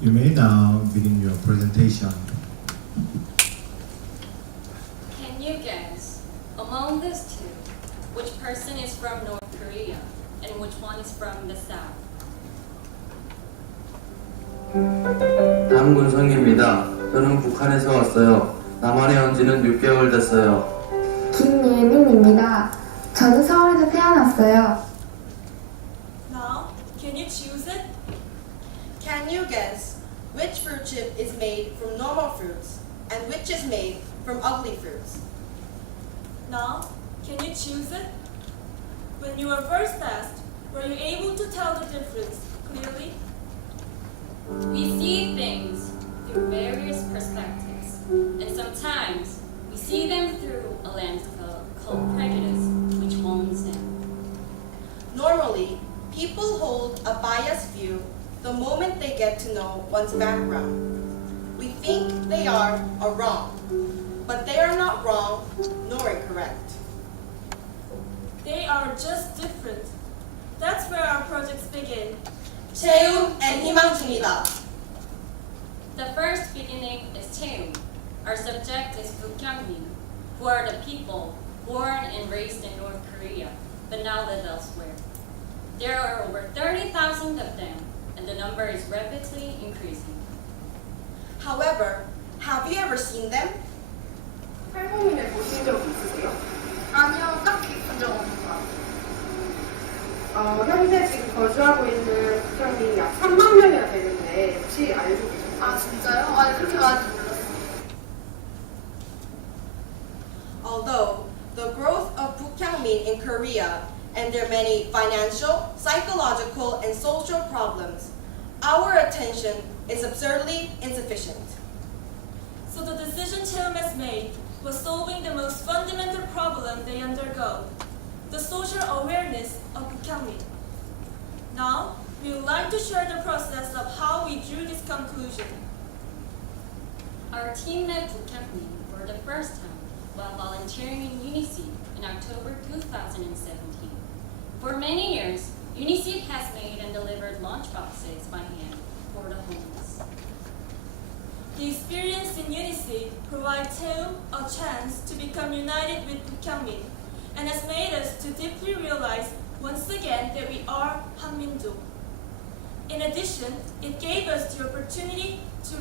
You may now begin your presentation. Can you guess, among these two, which person is from North Korea and which one is from the South? 강문성입니다. 저는 북한에서 왔어요. 남한에 온 지는 6개월 됐어요. 김예민입니다. 저는 서울에서 태어났어요. Now, can you choose it? Can you guess which fruit chip is made from normal fruits and which is made from ugly fruits? Now, can you choose it? When you were first asked, were you able to tell the difference clearly? We see things through various perspectives, and sometimes we see them through a lens called prejudice, which owns them. Normally, people hold a biased view the moment they get to know one's background. We think they are wrong, but they are not wrong nor incorrect. They are just different. That's where our projects begin. 채움 and 희망 중이다. The first beginning is Seoul. Our subject is Bukyangmin, who are the people born and raised in North Korea, but now live elsewhere. There are over 30,000 of them, and the number is rapidly increasing. However, have you ever seen them? 탈북민을 보신 적 있으세요? 아니요, 딱히 본 적 없는 것 같아요. 현재 지금 거주하고 있는 북한민이 약 3만 명이나 되는데 혹시 알고 계세요? 아, 진짜요? 아니, 그렇게 많이 몰랐어요. Although the growth of Bukyangmin in Korea and their many financial, psychological, and social problems, our attention is absurdly insufficient. So the decision Cheum has made was solving the most fundamental problem they undergo, the social awareness of Bukyangmin. Now, we would like to share the process of how we drew this conclusion. Our team met Bukyangmin for the first time while volunteering in UNICEF in October 2017. For many years, UNICEF has made and delivered lunchboxes by hand for the homeless. The experience in UNICEF provides Cheum a chance to become united with Bukyangmin and has made us to deeply realize once again that we are 한민족. In addition, it gave us the opportunity to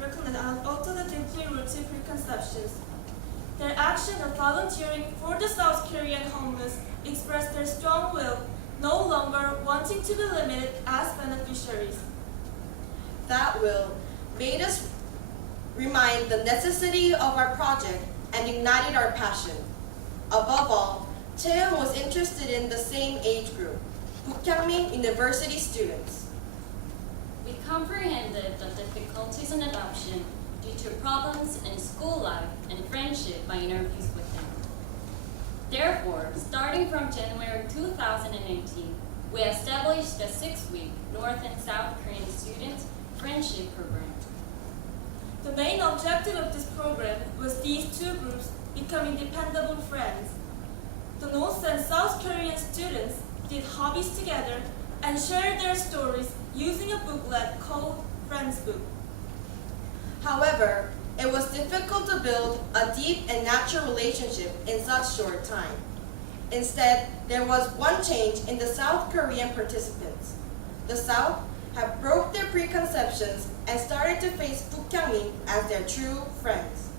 recognize and alter the deeply rooted preconceptions. Their action of volunteering for the South Korean homeless expressed their strong will, no longer wanting to be limited as beneficiaries. That will made us remind the necessity of our project and ignited our passion. Above all, Cheum was interested in the same age group, Bukyangmin University students. We comprehended the difficulties in adoption due to problems in school life and friendship by interviews with them. Therefore, starting from January 2018, we established a 6-week North and South Korean student friendship program. The main objective of this program was these two groups becoming dependable friends. The North and South Korean students did hobbies together and shared their stories using a booklet called Friends Book. However, it was difficult to build a deep and natural relationship in such short time. Instead, there was one change in the South Korean participants. The South have broke their preconceptions and started to face Bukyangmin as their true friends.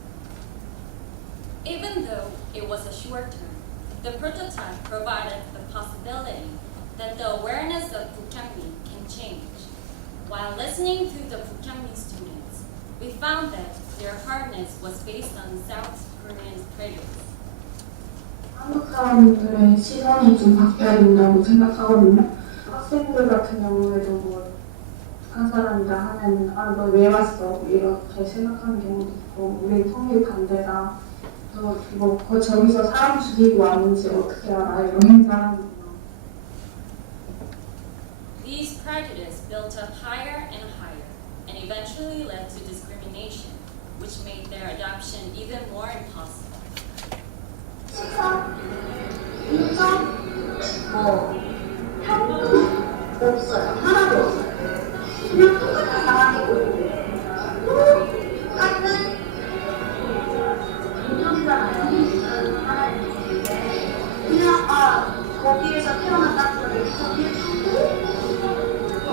Even though it was a short term, the prototype provided the possibility that the awareness of Bukyangmin can change. While listening to the Bukyangmin students, we found that their hardness was based on South Korean prejudice. 한국 사람들의 시선이 좀 바뀌어야 된다고 생각하거든요. 학생들 같은 경우에도 뭐 북한 사람이라 하면 너 왜 왔어? 이렇게 생각하는 경우도 있고 우리 통일 반대다. 저기서 사람 죽이고 왔는지 어떻게 알아? 이런 사람도. These prejudices built up higher and higher, and eventually led to discrimination, which made their adoption even more impossible. 없어요. 하나 거기에서 태어났다는 걸 거기에 두고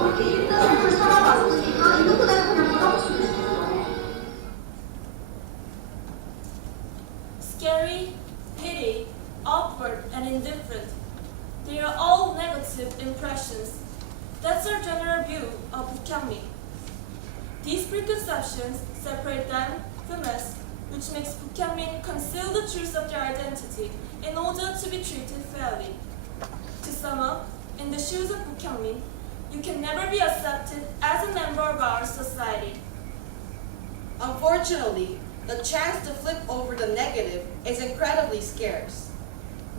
이렇게 힘든 삶을 살아봤으니까 이것보다 그냥 물어봤으면 좋겠어. Scary, pity, awkward, and indifferent. They are all negative impressions. That's our general view of Bukyangmi. These preconceptions separate them from us, which makes Bukyangmin conceal the truth of their identity in order to be treated fairly. To sum up, in the shoes of Bukyangmin, you can never be accepted as a member of our society. Unfortunately, the chance to flip over the negative is incredibly scarce.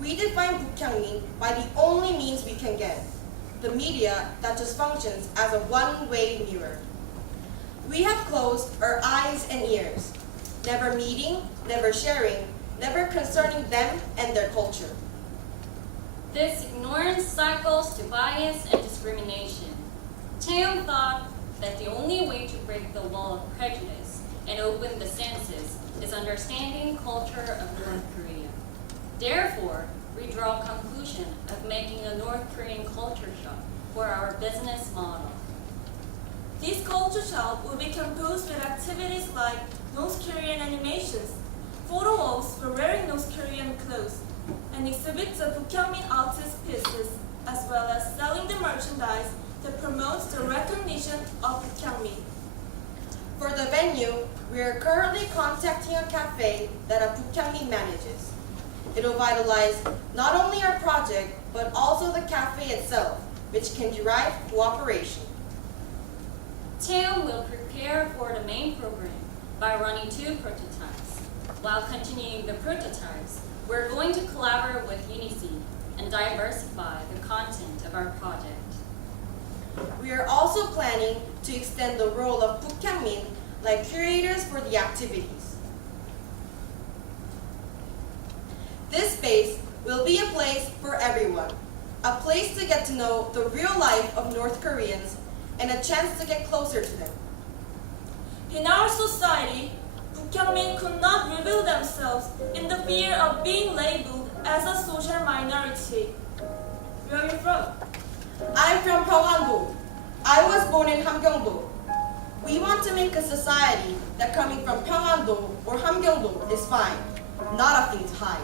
We define Bukyangmin by the only means we can get, the media that just functions as a one-way mirror. We have closed our eyes and ears, never meeting, never sharing, never concerning them and their culture. This ignorance cycles to bias and discrimination. Taeyong thought that the only way to break the wall of prejudice and open the senses is understanding culture of North Korea. Therefore, we draw a conclusion of making a North Korean culture shock for our business model. This culture shop will be composed with activities like North Korean animations, photo walls for wearing North Korean clothes, and exhibits of Bukyangmin artist pieces, as well as selling the merchandise that promotes the recognition of Bukyangmin. For the venue, we are currently contacting a cafe that a Bukyangmin manages. It will vitalize not only our project, but also the cafe itself, which can derive cooperation. Taeyong will prepare for the main program by running 2 prototypes. While continuing the prototypes, we're going to collaborate with UNICEF and diversify the content of our project. We are also planning to extend the role of Bukyangmin like curators for the activities. This space will be a place for everyone, a place to get to know the real life of North Koreans and a chance to get closer to them. In our society, Bukyangmin could not reveal themselves in the fear of being labeled as a social minority. Where are you from? I'm from Pyeonghando. I was born in Hamgyongdo. We want to make a society that coming from Pyeonghando or Hamgyongdo is fine, not a thing to hide.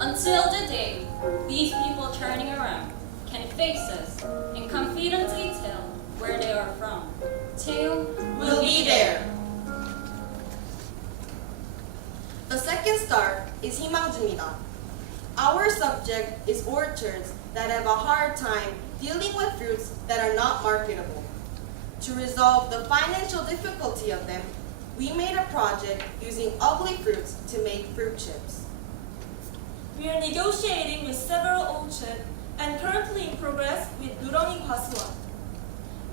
Until the day these people turning around can face us and confidently tell where they are from, Taeyong We'll be there. The second star is 희망줍니다. Our subject is orchards that have a hard time dealing with fruits that are not marketable. To resolve the financial difficulty of them, we made a project using ugly fruits to make fruit chips. We are negotiating with several orchards and currently in progress with 누렁이 과수원.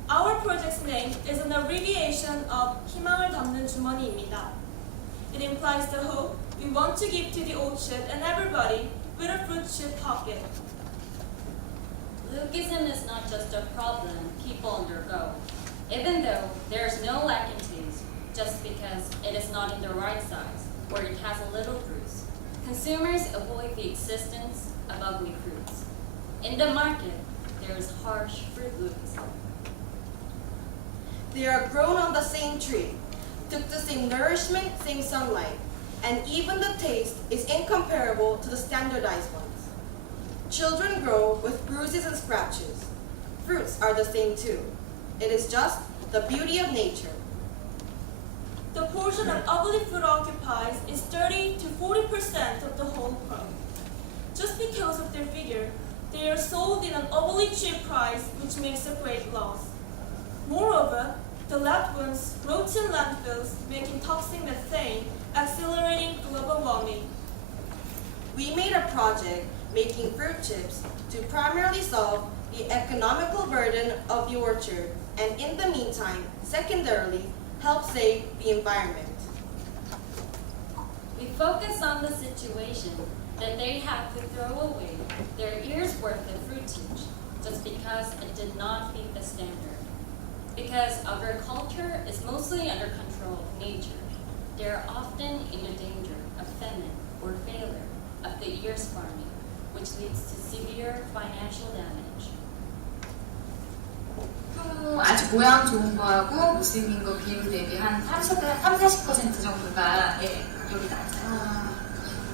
Our project's name is an abbreviation of 희망을 담는 주머니입니다. It implies the hope we want to give to the orchard and everybody with a fruit chip pocket. Lookism is not just a problem people undergo, even though there is no lack in taste, just because it is not in the right size or it has a little bruise. Consumers avoid the existence of ugly fruits. In the market, there is harsh fruit lookism. They are grown on the same tree, took the same nourishment, same sunlight, and even the taste is incomparable to the standardized ones. Children grow with bruises and scratches. Fruits are the same too. It is just the beauty of nature. The portion of ugly fruit occupies is 30 to 40% of the whole crop. Just because of their figure, they are sold in an overly cheap price, which makes a great loss. Moreover, the left ones rot in landfills, making toxic methane, accelerating global warming. We made a project making fruit chips to primarily solve the economical burden of the orchard and in the meantime, secondarily, help save the environment. We focus on the situation that they had to throw away their year's worth of fruitage just because it did not meet the standard. Because agriculture is mostly under control of nature, they are often in the danger of famine or failure of the year's farming. which leads to severe financial damage. 아주 모양 좋은 거하고 못생긴 거 비율 대비 한 30-40% 정도가 여기 나와요.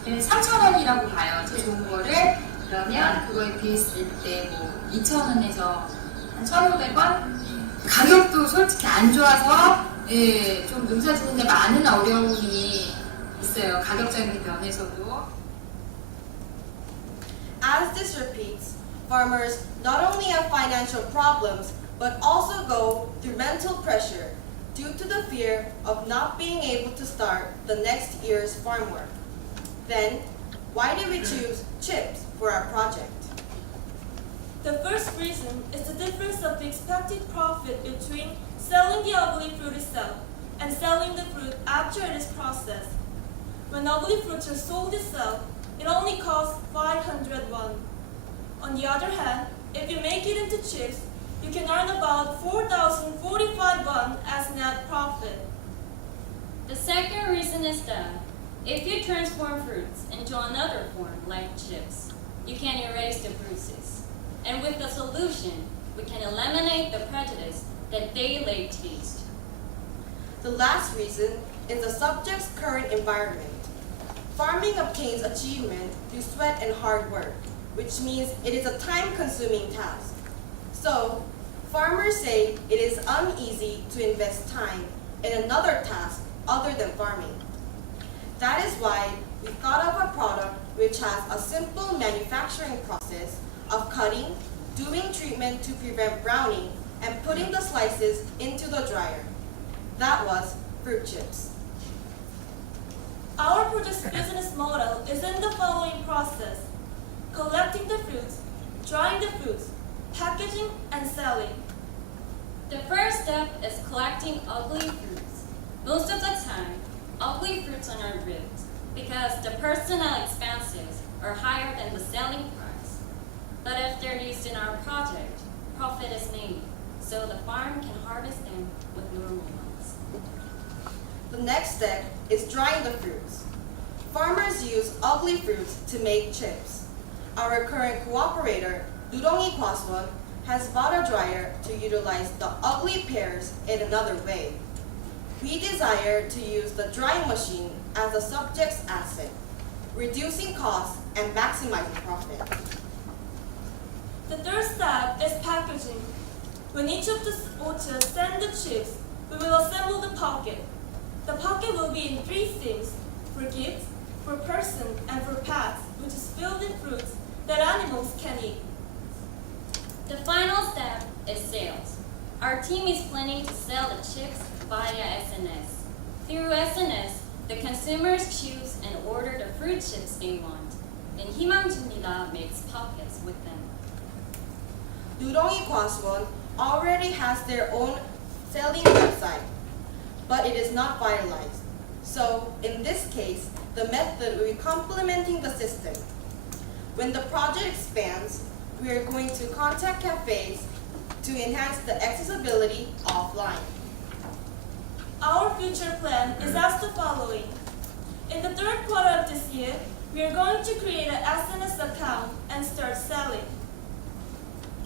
3,000원이라고 봐요. 제일 좋은 거를. 그러면 그거에 비했을 때 뭐 2,000원에서 한 1,500원? 가격도 솔직히 안 좋아서 좀 농사 짓는데 많은 어려움이 있어요. 가격적인 면에서도. As this repeats, farmers not only have financial problems, but also go through mental pressure due to the fear of not being able to start the next year's farm work. Then, why did we choose chips for our project? The first reason is the difference of the expected profit between selling the ugly fruit itself and selling the fruit after it is processed. When ugly fruits are sold itself, it only costs 500 won. On the other hand, if you make it into chips, you can earn about 4,045 won as net profit. The second reason is that if you transform fruits into another form, like chips, you can erase the bruises. And with the solution, we can eliminate the prejudice that they lay taste. The last reason is the subject's current environment. Farming obtains achievement through sweat and hard work, which means it is a time-consuming task. So, farmers say it is uneasy to invest time in another task other than farming. That is why we thought of a product which has a simple manufacturing process of cutting, doing treatment to prevent browning, and putting the slices into the dryer. That was fruit chips. Our project's business model is in the following process: collecting the fruits, drying the fruits, packaging, and selling. The first step is collecting ugly fruits. Most of the time, ugly fruits are not ripped because the personnel expenses are higher than the selling price. But if they're used in our project, profit is made, so the farm can harvest them with normal ones. The next step is drying the fruits. Farmers use ugly fruits to make chips. Our current cooperator, Udongi Kwaswon, has bought a dryer to utilize the ugly pears in another way. We desire to use the drying machine as the subject's asset, reducing costs and maximizing profit. The third step is packaging. When each of the orchards send the chips, we will assemble the pocket. The pocket will be in three things: for gifts, for person, and for pets, which is filled with fruits that animals can eat. The final step is sales. Our team is planning to sell the chips via SNS. Through SNS, the consumers choose and order the fruit chips they want, and 희망줍니다 makes pockets with them. Udongi Kwaswon already has their own selling website, but it is not vitalized. So, in this case, the method will be complementing the system. When the project expands, we are going to contact cafes to enhance the accessibility offline. Our future plan is as the following. In the third quarter of this year, we are going to create an SNS account and start selling.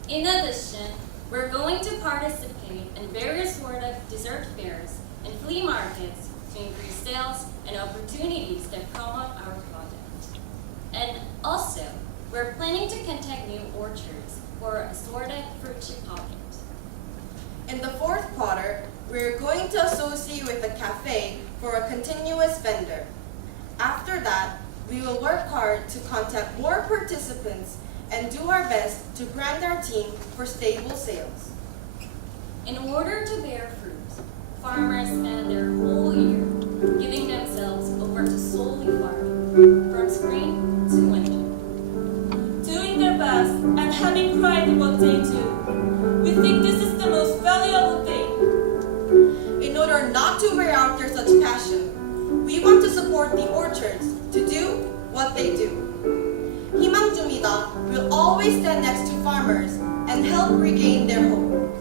In addition, we're going to participate in various sort of dessert fairs and flea markets to increase sales and opportunities that promote our project. And also, we're planning to contact new orchards for assorted fruit chip pockets. In the fourth quarter, we are going to associate with a cafe for a continuous vendor. After that, we will work hard to contact more participants and do our best to brand our team for stable sales. In order to bear fruit, farmers spend their whole year giving themselves over to solely farming, from spring to winter. Doing their best and having pride in what they do. We think this is the most valuable thing. In order not to wear out their such passion, we want to support the orchards to do what they do. 희망줍니다 will always stand next to farmers and help regain their hope.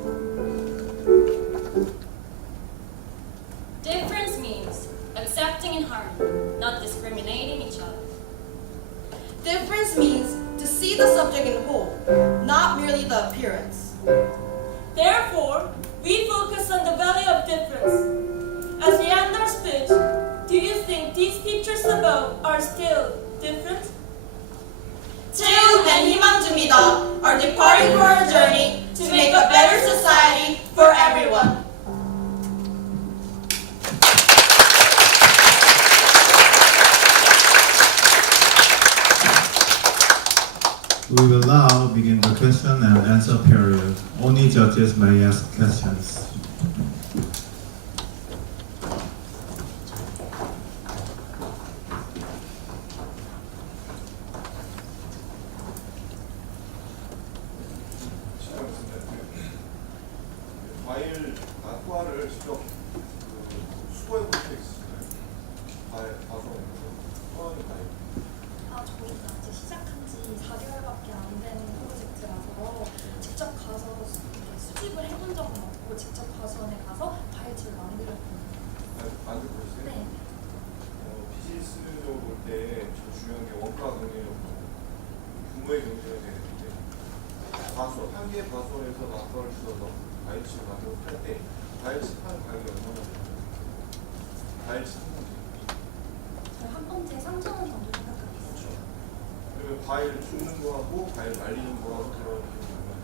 Difference means accepting and harmony, not discriminating each other. Difference means to see the subject in whole, not merely the appearance. Therefore, we focus on the value of difference. As we end our speech, do you think these pictures above are still different? Tae and Himanjumida are departing for a journey to make a better society for everyone. We will now begin the question and answer period. Only judges may ask questions. 과일 과를 직접 수거해 볼 수 있을까요? 과일 가져오면서 수거하는 과일. 저희가 아직 시작한 지 4개월밖에 안 된 프로젝트라서 직접 가서 수집을 해본 적은 없고 직접 과수원에 가서 과일집을 만들었거든요. 만들고 있어요? 네. 비즈니스적으로 볼 때 좀 중요한 게 원가 경쟁력하고 규모의 경쟁이 되는데 과수원, 한 개의 과수원에서 막걸을 써서 과일집을 만들고 팔 때 과일집 파는 가격이 얼마나 돼요? 과일집 한 봉지. 저희 한 번째 3,000원 정도 생각하고 있어요. 그렇죠. 그러면 과일 줍는 거하고 과일 말리는 거하고 들어가는 게 얼마나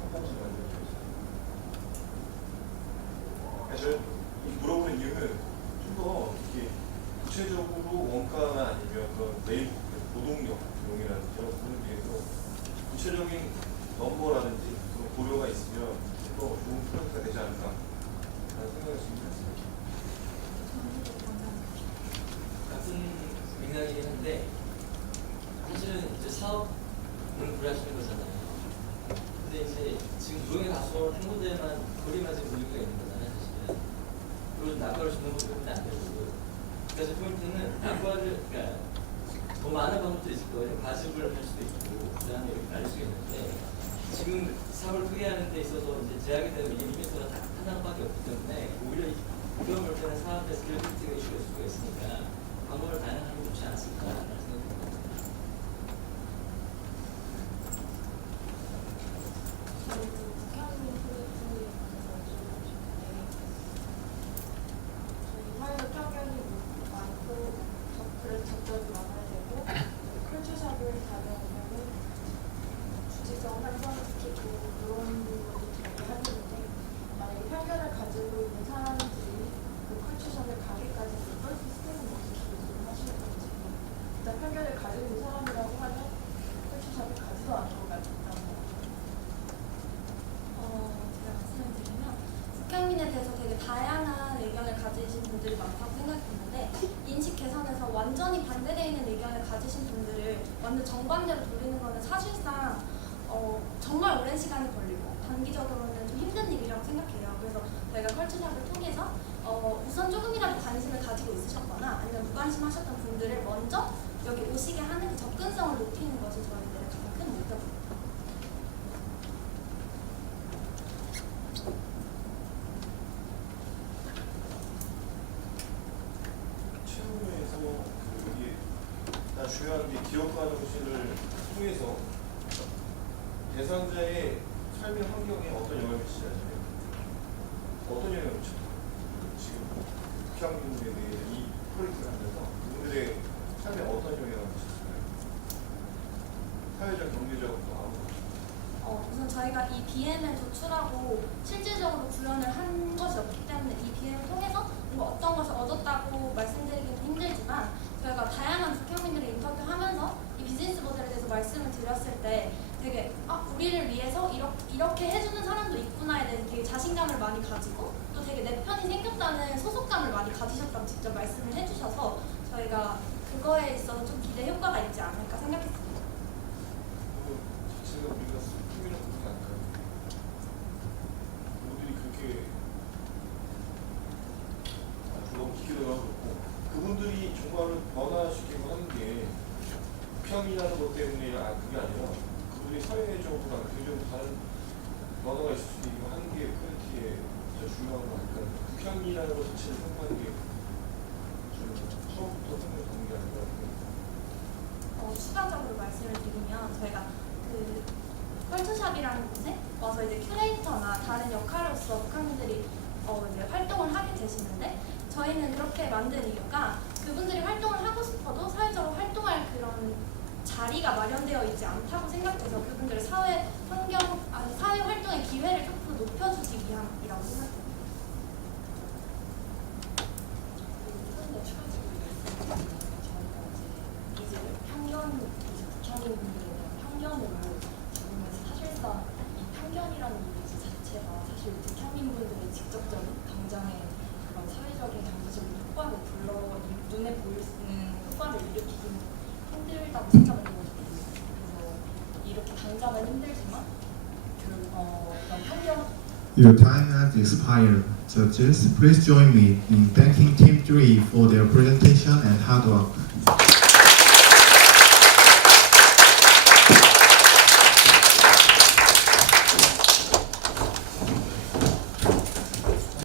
한 봉지 만들 수 있어요. 저는 이 물어보는 이유는 좀 더 이렇게 구체적으로 원가나 아니면 그런 내일 노동력 비용이라든지 이런 부분에 대해서 구체적인 넘버라든지 그런 고려가 있으면 좀 더 좋은 프로젝트가 되지 않을까라는 생각을 지금 했습니다. 같은 맥락이긴 한데 사실은 이제 사업을 구하시는 거잖아요. 근데 이제 지금 조용히 가서 한 군데만 거리만 지금 분위기가 있는 거잖아요, 사실은. 그리고 낙과를 주는 것도 안 되고. 그래서 포인트는 낙과를 그러니까 더 많은 방법도 있을 거예요. 과습을 할 수도 있고 그다음에 이렇게 날릴 수가 있는데 지금 사업을 크게 하는 데 있어서 이제 제약이 되면 이게 리미트가 딱 하나밖에 없기 때문에 오히려 이런 볼 때는 사업에 스킬리티가 이슈가 있을 수가 있으니까 방법을 다양하게 하면 좋지 않습니까? 북향민에 대해서 되게 다양한 의견을 가지신 분들이 많다고 생각했는데 인식 개선에서 완전히 반대되어 있는 의견을 가지신 분들을 완전 정반대로 돌리는 것은 사실상 정말 오랜 시간이 걸리고 단기적으로는 좀 힘든 일이라고 생각해요. 그래서 저희가 컬처샵을 통해서 우선 조금이라도 관심을 가지고 있으셨거나 아니면 무관심하셨던 분들을 먼저 여기 오시게 하는 그 접근성을 높이는 것이 저희들의 가장 큰 목표입니다. 최후에서 이게 일단 중요한 게 기업가 정신을 통해서 대상자의 삶의 환경에 어떤 영향을 미치냐면 어떤 영향을 미칠까? 지금 북향민들에 대해 이 프로젝트를 하면서 그분들의 삶에 어떤 영향을 미쳤을까요? 사회적, 경제적, 우선 저희가 이 BM을 도출하고 실질적으로 구현을 한 것이 없기 때문에 이 BM을 통해서 뭔가 어떤 것을 얻었다고 말씀드리기는 힘들지만 저희가 다양한 북향민들을 인터뷰하면서 이 비즈니스 모델에 대해서 말씀을 드렸을 때 되게 우리를 위해서 이렇게 해주는 사람도 있구나에 대해서 되게 자신감을 많이 가지고 또 되게 내 편이 생겼다는 소속감을 많이 가지셨다고 직접 말씀을 해주셔서 저희가 그거에 있어서 좀 기대 효과가 있지 않을까 생각했습니다. 자체가 우리가 슬픔이라는 부분이 아닐까요? 그분들이 그렇게 너무 깊게 들어가고 그분들이 정말 변화시키고 하는 게 북향이라는 것 때문에 그게 아니라 그분이 사회적으로 굉장히 다른 변화가 있을 수 있는 하는 게 프로젝트의 진짜 중요한 거 아닐까. 북향이라는 것 자체를 생각하는 게 좀 처음부터 생각하는 게 아니라 추가적으로 말씀을 드리면 뭐냐면 저희가 그 컬처샵이라는 곳에 와서 이제 큐레이터나 다른 역할로서 북한인들이 이제 활동을 하게 되시는데 저희는 그렇게 만든 이유가 그분들이 활동을 하고 싶어도 사회적으로 활동할 그런 자리가 마련되어 있지 않다고 생각해서 그분들의 사회 환경, 사회 활동의 기회를 조금 더 높여주기 위함이라고 생각합니다. 조금 더 추가적으로 말씀드리면 저희가 이제 북한인분들에 대한 편견으로 적으면서 사실상 이 편견이라는 이미지 자체가 사실 북한인분들의 직접적인 당장의 그런 사회적인 경제적인 효과를 눈에 보일 수 있는 효과를 일으키기는 힘들다고 생각을 해거든요. 그래서 이렇게 당장은 힘들지만 이런 편견 Your time has expired. Judges, please join me in thanking Team 3 for their presentation and hard work.